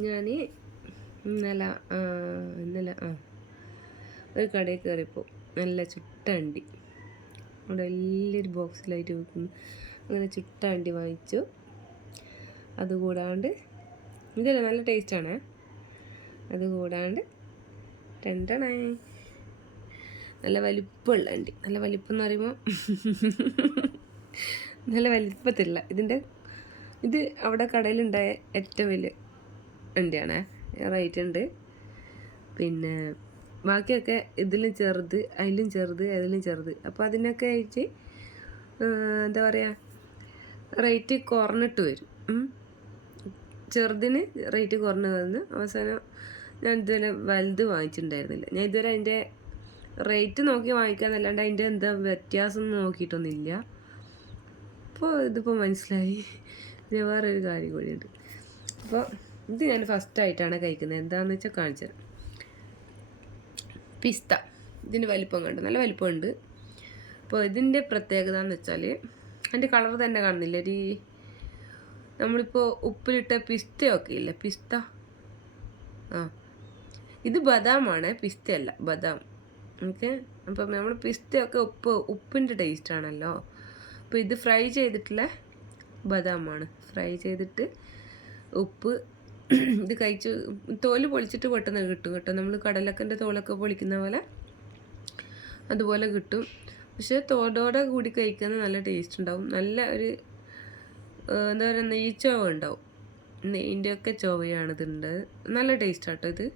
ഞാൻ ഇന്നലെ ഒരു കടയിൽ കയറിയപ്പോൾ നല്ല ചുട്ട അണ്ടി അവിടെ വലിയൊരു ബോക്സിലായിട്ട് വെക്കുന്നു. അങ്ങനെ ചുട്ട അണ്ടി വാങ്ങിച്ചു. അതുകൂടാണ്ട് ഇതല്ല നല്ല ടേസ്റ്റാണ്. അതുകൂടാണ്ട് രണ്ടെണ്ണായി നല്ല വലിപ്പമുള്ള അണ്ടി. നല്ല വലിപ്പം എന്ന് പറയുമ്പോൾ നല്ല വലിപ്പത്തില്ല. ഇത് അവിടെ കടയിലുണ്ടായ ഏറ്റവും വലിയ അണ്ടിയാണ്. റേറ്റ് ഉണ്ട്. പിന്നെ ബാക്കിയൊക്കെ ഇതിലും ചെറുത്, അതിലും ചെറുത്, അതിലും ചെറുത്. അപ്പോൾ അതിനൊക്കെ ആയിട്ട് എന്താ പറയുക, റേറ്റ് കുറഞ്ഞിട്ട് വരും. ചെറുതിന് റേറ്റ് കുറഞ്ഞ് വന്ന് അവസാനം ഞാൻ ഇതുവരെ വലുത് വാങ്ങിച്ചിട്ടുണ്ടായിരുന്നില്ല. ഞാൻ ഇതുവരെ അതിൻ്റെ റേറ്റ് നോക്കി വാങ്ങിക്കാന്നല്ലാണ്ട് അതിൻ്റെ എന്താ വ്യത്യാസം നോക്കിയിട്ടൊന്നുമില്ല. അപ്പോൾ ഇതിപ്പോൾ മനസ്സിലായി. പിന്നെ വേറൊരു കാര്യം കൂടിയുണ്ട്. അപ്പോൾ ഇത് ഞാൻ ഫസ്റ്റായിട്ടാണ് കഴിക്കുന്നത്. എന്താണെന്ന് വെച്ചാൽ കാണിച്ചു തരാം. പിസ്ത. ഇതിൻ്റെ വലിപ്പം കണ്ടു, നല്ല വലിപ്പമുണ്ട്. അപ്പോൾ ഇതിൻ്റെ പ്രത്യേകത എന്ന് വെച്ചാൽ അതിൻ്റെ കളർ തന്നെ കാണുന്നില്ല. നമ്മളിപ്പോൾ ഉപ്പിലിട്ട പിസ്തയൊക്കെ ഇല്ലേ, പിസ്ത. ഇത് ബദാമാണ്, പിസ്തയല്ല, ബദാം. ഓക്കെ. അപ്പം നമ്മൾ പിസ്തയൊക്കെ ഉപ്പിൻ്റെ ടേസ്റ്റാണല്ലോ. അപ്പോൾ ഇത് ഫ്രൈ ചെയ്തിട്ടുള്ള ബദാമാണ്. ഫ്രൈ ചെയ്തിട്ട് ഉപ്പ് ഇത് കഴിച്ച് തോല് പൊളിച്ചിട്ട് പെട്ടെന്ന് കിട്ടും കേട്ടോ. നമ്മൾ കടലക്കൻ്റെ തോലൊക്കെ പൊളിക്കുന്ന പോലെ അതുപോലെ കിട്ടും. പക്ഷെ തോടോടെ കൂടി കഴിക്കുന്ന നല്ല ടേസ്റ്റ് ഉണ്ടാവും. നല്ല ഒരു എന്താ പറയുക, നെയ്ച്ചോവ ഉണ്ടാവും. നെയ്യിൻ്റെയൊക്കെ ചോവയാണ് ഇതുണ്ട്. നല്ല ടേസ്റ്റ് ആട്ടോ ഇത്.